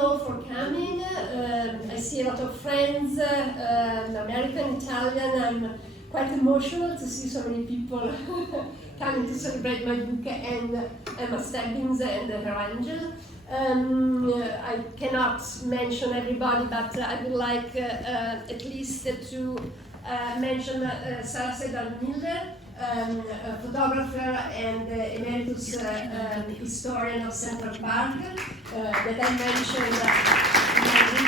all for coming. I see a lot of friends, American, Italian. I'm quite emotional to see so many people coming to celebrate my book and Emma Stebbins and her angel. I cannot mention everybody, but I would like at least to mention Sarah Seidel-Miller, a photographer and emeritus historian of Central Park that I mentioned in my book.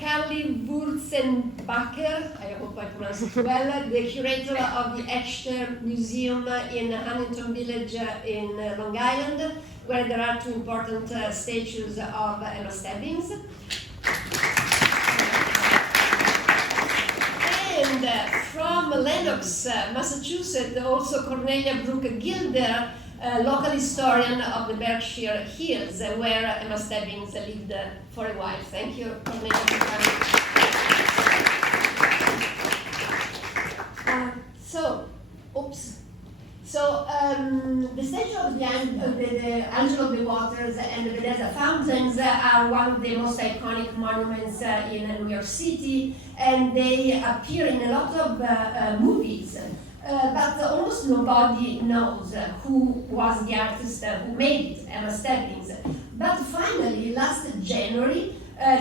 Carly Wurzenbacher, I hope I pronounced it well, the curator of the Exeter Museum in Huntington Village in Long Island, where there are two important statues of Emma Stebbins. And from Lenox, Massachusetts, also Cornelia Brooke Gilder, local historian of the Berkshire Hills, where Emma Stebbins lived for a while. Thank you, Cornelia, for coming. The statue of the Angel of the Waters and the Bethesda Fountains are one of the most iconic monuments in New York City, and they appear in a lot of movies. But almost nobody knows who was the artist who made it, Emma Stebbins. But finally, last January,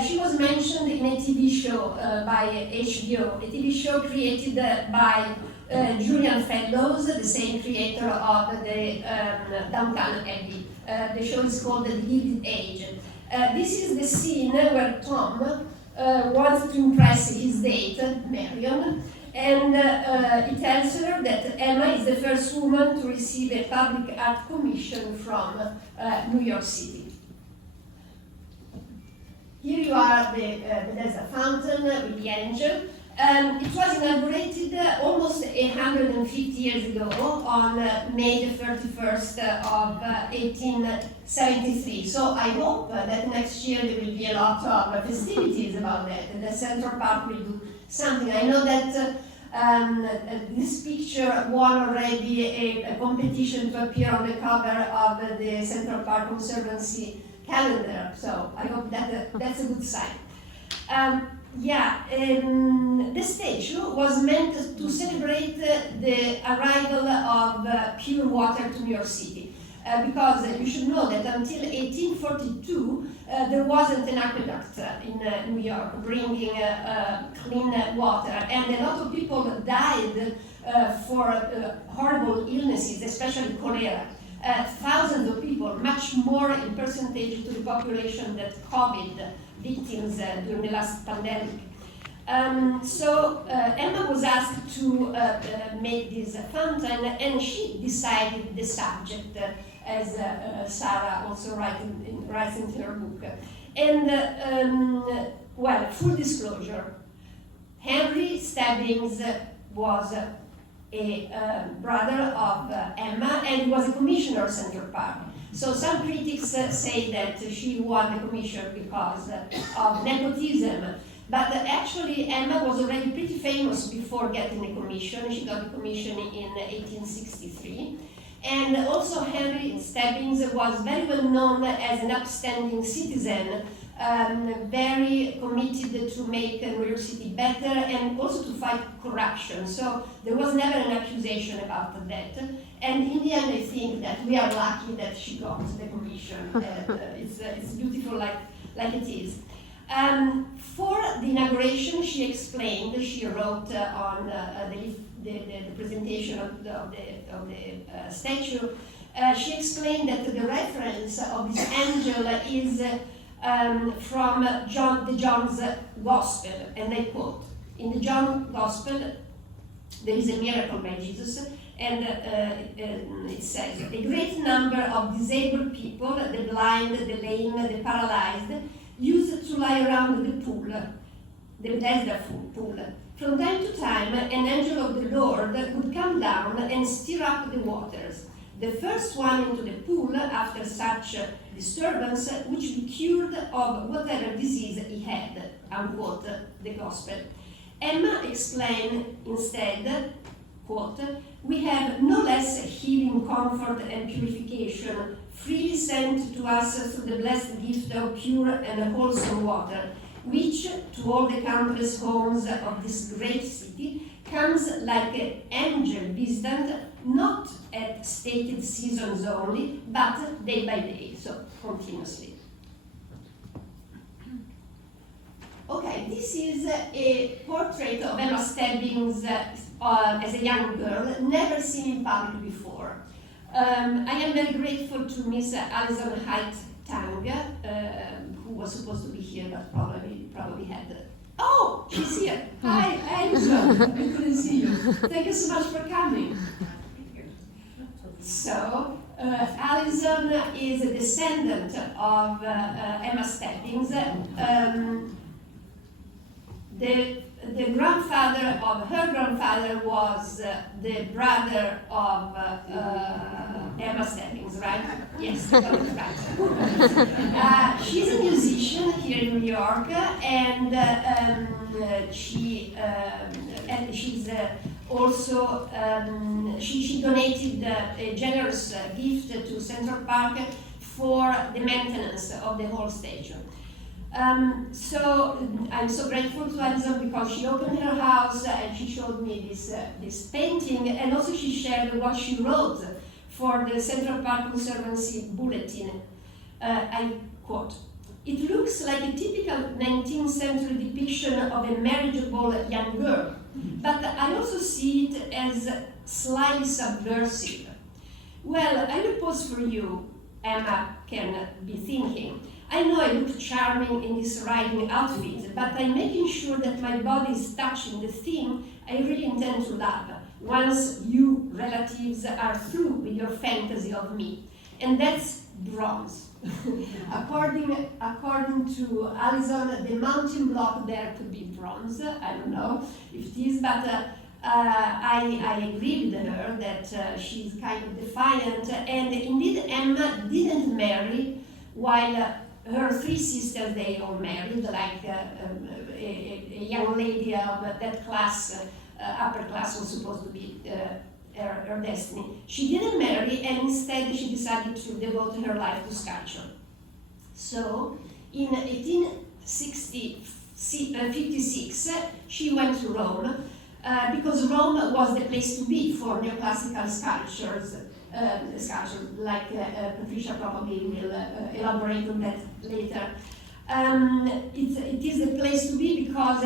she was mentioned in a TV show by HBO, a TV show created by Julian Fellows, the same creator of the Downton Abbey. The show is called The Gilded Age. This is the scene where Tom wants to impress his date, Marion, and he tells her that Emma is the first woman to receive a public art commission from New York City. Here you are, the Bethesda Fountain with the angel. It was inaugurated almost 150 years ago on May the 31st of 1873. So I hope that next year there will be a lot of festivities about that, and the Central Park will do something. I know that this picture won already a competition to appear on the cover of the Central Park Conservancy calendar, so I hope that that's a good sign. The statue was meant to celebrate the arrival of pure water to New York City. Because you should know that until 1842, there wasn't an aqueduct in New York bringing clean water, and a lot of people died for horrible illnesses, especially cholera. Thousands of people, much more in percentage to the population than COVID victims during the last pandemic. Emma was asked to make this fountain, and she decided the subject, as Sarah also writes in her book. And, full disclosure, Henry Stebbins was a brother of Emma, and was a commissioner of Central Park. So some critics say that she won the commission because of nepotism, but actually Emma was already pretty famous before getting the commission. She got the commission in 1863. And also Henry Stebbins was very well known as an upstanding citizen, very committed to make New York City better and also to fight corruption. So there was never an accusation about that. And in the end, I think that we are lucky that she got the commission. It's beautiful like it is. For the inauguration, she wrote on the presentation of the statue, she explained that the reference of this angel is from the John's Gospel, and I quote, "In the John Gospel, there is a miracle by Jesus, and it says, a great number of disabled people, the blind, the lame, the paralyzed, used to lie around the pool, the Bethesda pool. From time to time, an angel of the Lord would come down and stir up the waters. The first one into the pool after such disturbance, which be cured of whatever disease he had," unquote, the Gospel. Emma explained instead, quote, "We have no less healing in comfort and purification, freely sent to us through the blessed gift of pure and wholesome water, which, to all the countless homes of this great city, comes like an angel visitant, not at stated seasons only, but day by day, so continuously. Okay, this is a portrait of Emma Stebbins as a young girl, never seen in public before. I am very grateful to Miss Alison Height-Tang, who was supposed to be here, but probably had. Oh, she's here. Hi, Alison. I couldn't see you. Thank you so much for coming. So, Alison is a descendant of Emma Stebbins. The grandfather of her grandfather was the brother of Emma Stebbins, right? Yes, I got it right. She's a musician here in New York, and she's also she donated a generous gift to Central Park for the maintenance of the whole station. So I'm so grateful to Alison because she opened her house and she showed me this painting, and also she shared what she wrote for the Central Park Conservancy Bulletin. I quote, "It looks like a typical 19th century depiction of a marriageable young girl, but I also see it as slightly subversive. Well, I will pose for you," Emma can be thinking. "I know I look charming in this riding outfit, but I'm making sure that my body is touching the thing I really intend to love, once you relatives are through with your fantasy of me. And that's bronze." According to Alison, the mountain block there could be bronze. I don't know if it is, but I agree with her that she's kind of defiant. And indeed, Emma didn't marry, while her three sisters, they all married, like a young lady of that class, upper class, was supposed to be her destiny. She didn't marry, and instead she decided to devote her life to sculpture. So, in 1856, she went to Rome, because Rome was the place to be for neoclassical sculptures. Like Patricia probably will elaborate on that later. It is the place to be because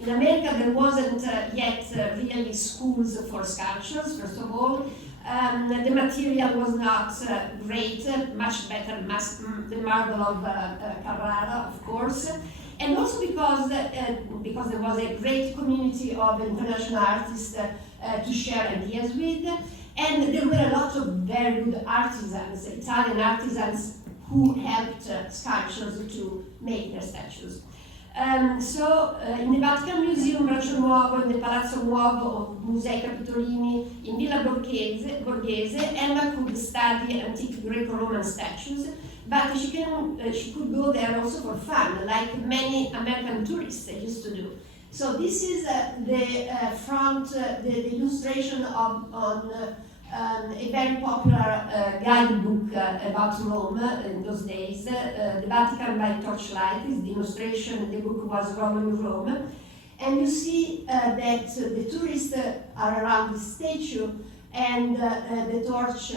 in America there wasn't yet really schools for sculptures, first of all. The material was not great, much better the marble of Carrara, of course. And also because there was a great community of international artists to share ideas with, and there were a lot of very good artisans, Italian artisans, who helped sculptors to make their statues. So in the Vatican Museum, Braccio Nuovo, in the Palazzo Nuovo of Musei Capitolini, in Villa Borghese, Emma could study antique Greco-Roman statues, but she could go there also for fun, like many American tourists used to do. So this is the illustration on a very popular guidebook about Rome in those days. The Vatican by Torchlight is the illustration. The book was Rome in Rome. And you see that the tourists are around the statue, and the torch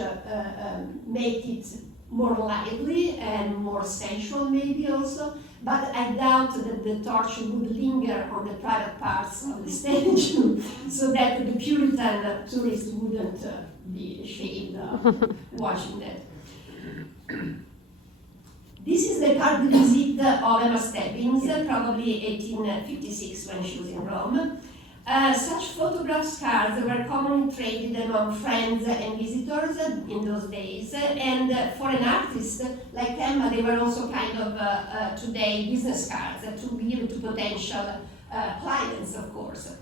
make it more lively and more sensual maybe also, but I doubt that the torch would linger on the private parts of the statue so that the Puritan tourists wouldn't be ashamed of watching that. This is the carte de visite of Emma Stebbins, probably 1856 when she was in Rome. Such photograph cards were commonly traded among friends and visitors in those days, and for an artist like Emma, they were also kind of today business cards to give to potential clients, of course.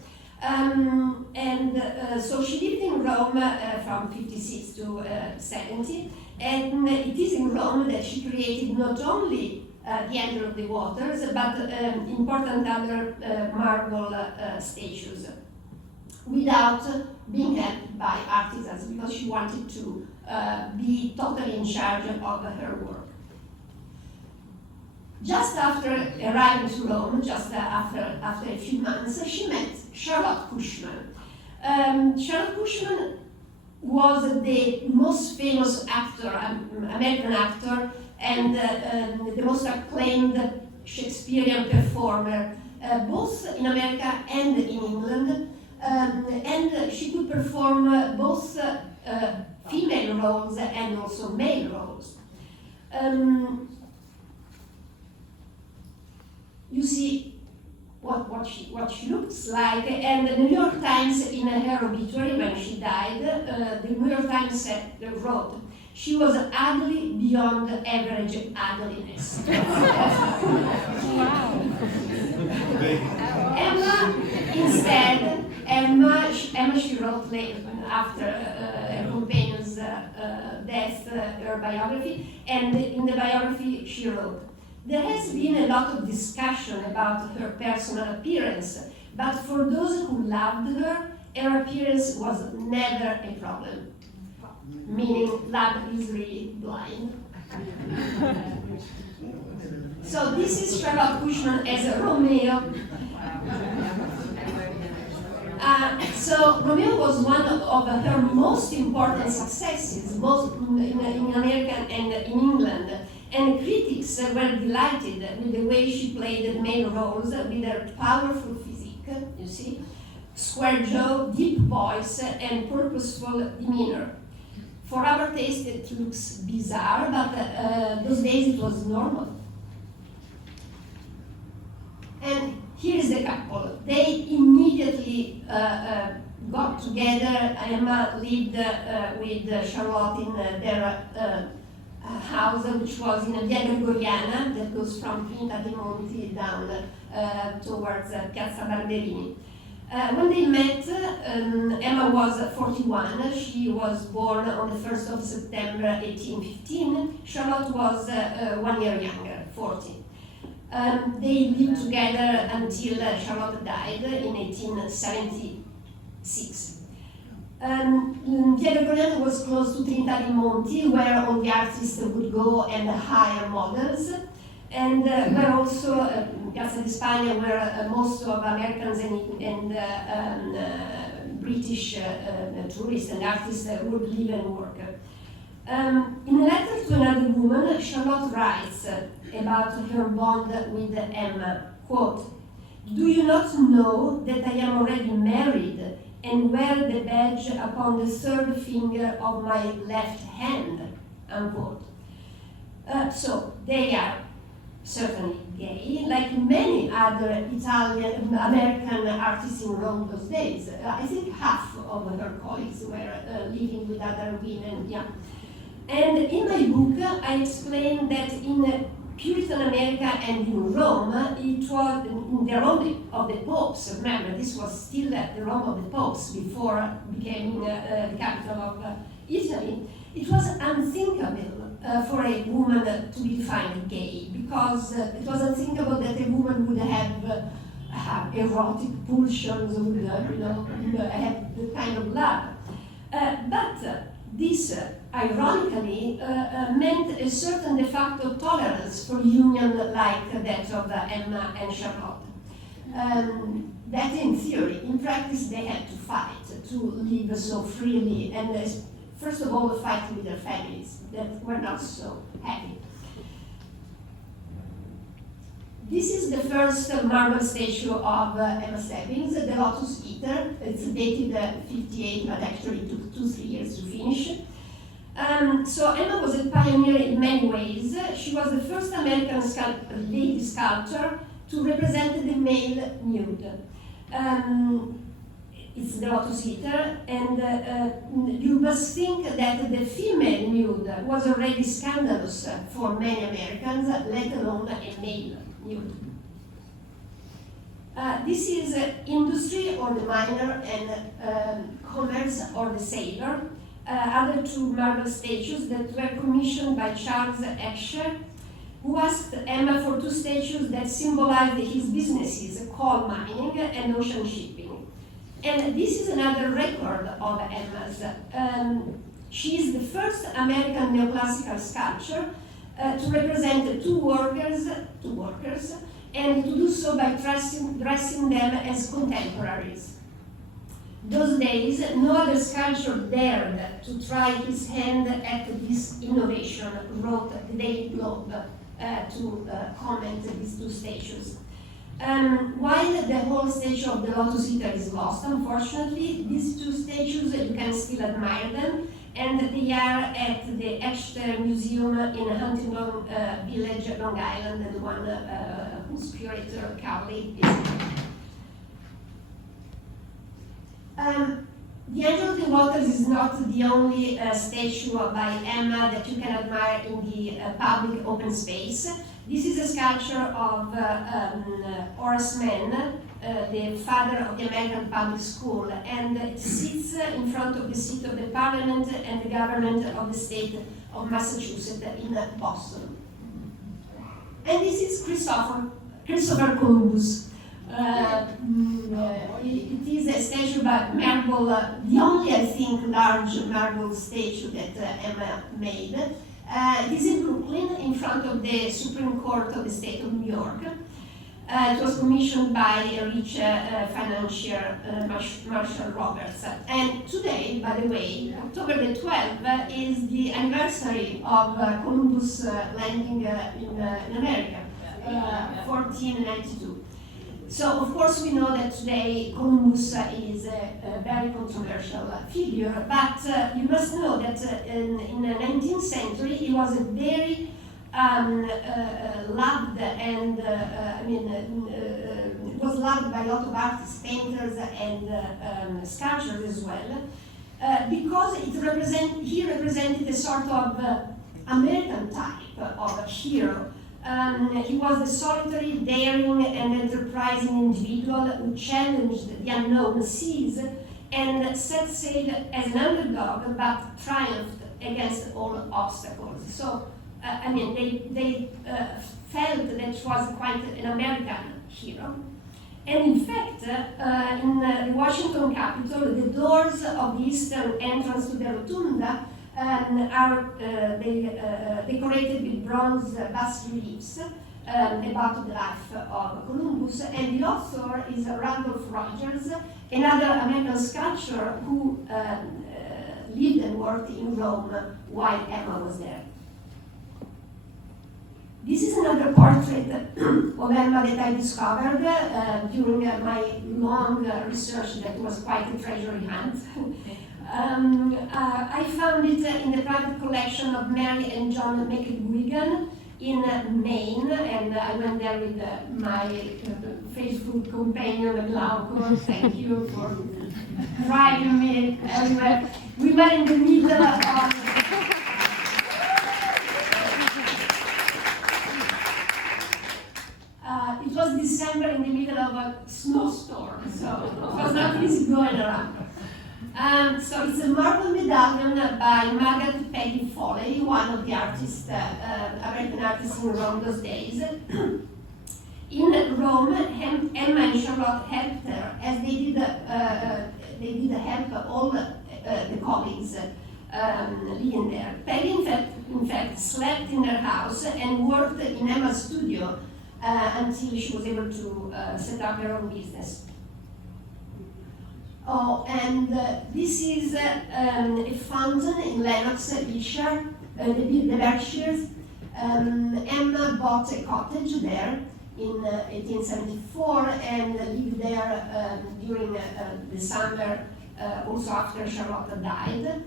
So she lived in Rome from 56 to 70, and it is in Rome that she created not only the Angel of the Waters, but important other marble statues, without being helped by artisans because she wanted to be totally in charge of her work. Just after arriving to Rome, just after a few months, she met Charlotte Cushman. Charlotte Cushman was the most famous actor, American actor, and the most acclaimed Shakespearean performer, both in America and in England. And she could perform both female roles and also male roles. You see what she looks like, and the New York Times, in her obituary when she died, the New York Times wrote, "She was ugly beyond average ugliness." Wow. Emma, she wrote later, after her companion's death, her biography, and in the biography she wrote, "There has been a lot of discussion about her personal appearance, but for those who loved her, her appearance was never a problem." Meaning, love is really blind. So this is Charlotte Cushman as a Romeo. So Romeo was one of her most important successes, both in America and in England. And critics were delighted with the way she played the male roles, with her powerful physique, you see, square jaw, deep voice, and purposeful demeanor. For our taste, it looks bizarre, but those days it was normal. And here is the couple. They immediately got together. Emma lived with Charlotte in their house, which was in Via Gregoriana, that goes from Trinità dei Monti down towards Piazza Barberini. When they met, Emma was 41. She was born on the 1st of September 1815. Charlotte was 1 year younger, 40. They lived together until Charlotte died in 1876. Via Gregoriana was close to Trinità dei Monti, where all the artists would go and hire models, and where also Piazza di Spagna, where most of Americans and British tourists and artists would live and work. In a letter to another woman, Charlotte writes about her bond with Emma, quote, "Do you not know that I am already married and wear the badge upon the third finger of my left hand," unquote. So they are certainly gay, like many other American artists in Rome those days. I think half of her colleagues were living with other women. Yeah. And in my book, I explain that in Puritan America and in Rome, it was in the Rome of the popes. Remember, this was still the Rome of the popes before becoming the capital of Italy. It was unthinkable for a woman to be defined gay, because it was unthinkable that a woman would have erotic pulsions, would have the kind of love. But this ironically meant a certain de facto tolerance for union like that of Emma and Charlotte. That in theory, in practice they had to fight to live so freely, and first of all fight with their families that were not so happy. This is the first marble statue of Emma Stebbins, the Lotus Eater. It's dated 58, but actually it took 2-3 years to finish. So Emma was a pioneer in many ways. She was the first American lady sculptor to represent the male nude. It's the Lotus Eater, and you must think that the female nude was already scandalous for many Americans, let alone a male nude. This is industry, or the miner, and commerce, or the sailor. Other two marble statues that were commissioned by Charles Escher, who asked Emma for 2 statues that symbolized his businesses, coal mining and ocean shipping. And this is another record of Emma's. She is the first American neoclassical sculptor to represent two workers, and to do so by dressing them as contemporaries. Those days, no other sculptor dared to try his hand at this innovation, wrote the Daily Globe to comment these two statues. While the whole statue of the Lotus Eater is lost, unfortunately, these two statues, you can still admire them, and they are at the Exeter Museum in Huntington Village, Long Island, and one whose curator, Carly, is The Angel of the Waters is not the only statue by Emma that you can admire in the public open space. This is a sculpture of Horace Mann, the father of the American public school, and it sits in front of the seat of the Parliament and the government of the state of Massachusetts in Boston. And this is Christopher Columbus. It is a statue by marble, the only, I think, large marble statue that Emma made. It is in Brooklyn, in front of the Supreme Court of the state of New York. It was commissioned by a rich financier, Marshall Roberts. And today, by the way, October the 12th, is the anniversary of Columbus landing in America, 1492. So, of course, we know that today Columbus is a very controversial figure, but you must know that in the 19th century he was a very loved and, was loved by a lot of artists, painters, and sculptors as well, because he represented a sort of American type of hero. He was a solitary, daring, and enterprising individual who challenged the unknown seas and set sail as an underdog, but triumphed against all obstacles. So, they felt that it was quite an American hero. And in fact, in the Washington Capitol, the doors of the eastern entrance to the rotunda are decorated with bronze bas-reliefs about the life of Columbus, and the author is Randolph Rogers, another American sculptor who lived and worked in Rome while Emma was there. This is another portrait of Emma that I discovered during my long research that was quite a treasure hunt. I found it in the private collection of Mary and John McGuigan in Maine, and I went there with my faithful companion, Glauco. Thank you for driving me everywhere. We were in the middle of... it was December in the middle of a snowstorm, so it was not easy going around. So it's a marble medallion by Margaret Peggy Foley, one of the artists, American artists in Rome those days. In Rome, Emma and Charlotte helped her, as they did help all the colleagues living there. Peggy, in fact, slept in her house and worked in Emma's studio until she was able to set up her own business. Oh, and this is a fountain in Lenox, Wiltshire, the Berkshires. Emma bought a cottage there in 1874 and lived there during the summer, also after Charlotte died.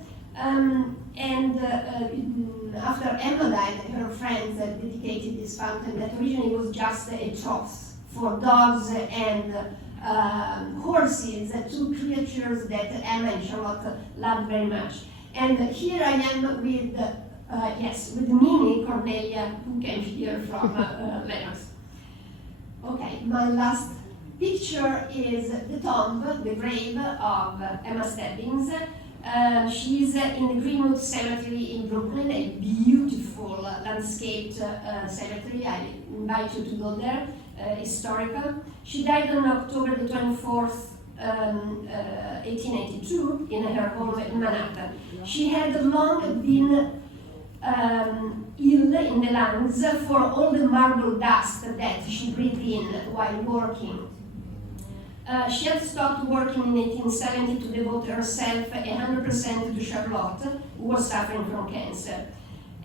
After Emma died, her friends dedicated this fountain that originally was just a trough for dogs and horses, two creatures that Emma and Charlotte loved very much. And here I am with Minnie Cornelia, who came here from Lenox. Okay, my last picture is the tomb, the grave of Emma Stebbins. She's in the Greenwood Cemetery in Brooklyn, a beautiful landscaped cemetery. I invite you to go there, historical. She died on October the 24th, 1882 in her home in Manhattan. She had long been ill in the lungs for all the marble dust that she breathed in while working. She had stopped working in 1870 to devote herself 100% to Charlotte, who was suffering from cancer.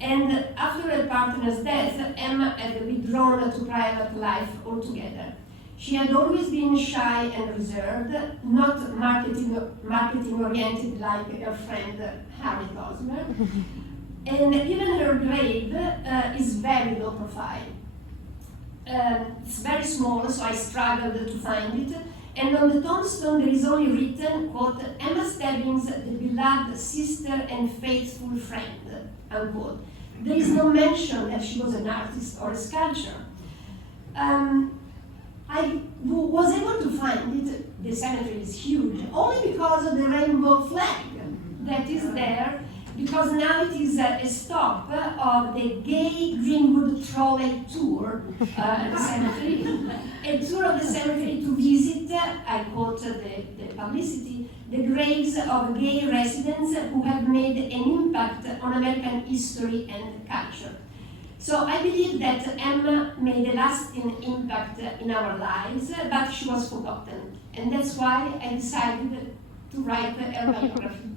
And after her partner's death, Emma had withdrawn to private life altogether. She had always been shy and reserved, not marketing-oriented like her friend Harriet Osmer. And even her grave is very low profile. It's very small, so I struggled to find it. And on the tombstone there is only written, quote, Emma Stebbins, the beloved sister and faithful friend, unquote. There is no mention that she was an artist or a sculptor. I was able to find it, the cemetery is huge, only because of the rainbow flag that is there, because now it is a stop of the Gay Greenwood Trolley Tour, the cemetery, a tour of the cemetery to visit, I quote the publicity, the graves of gay residents who have made an impact on American history and culture. So I believe that Emma made a lasting impact in our lives, but she was forgotten. And that's why I decided to write her biography.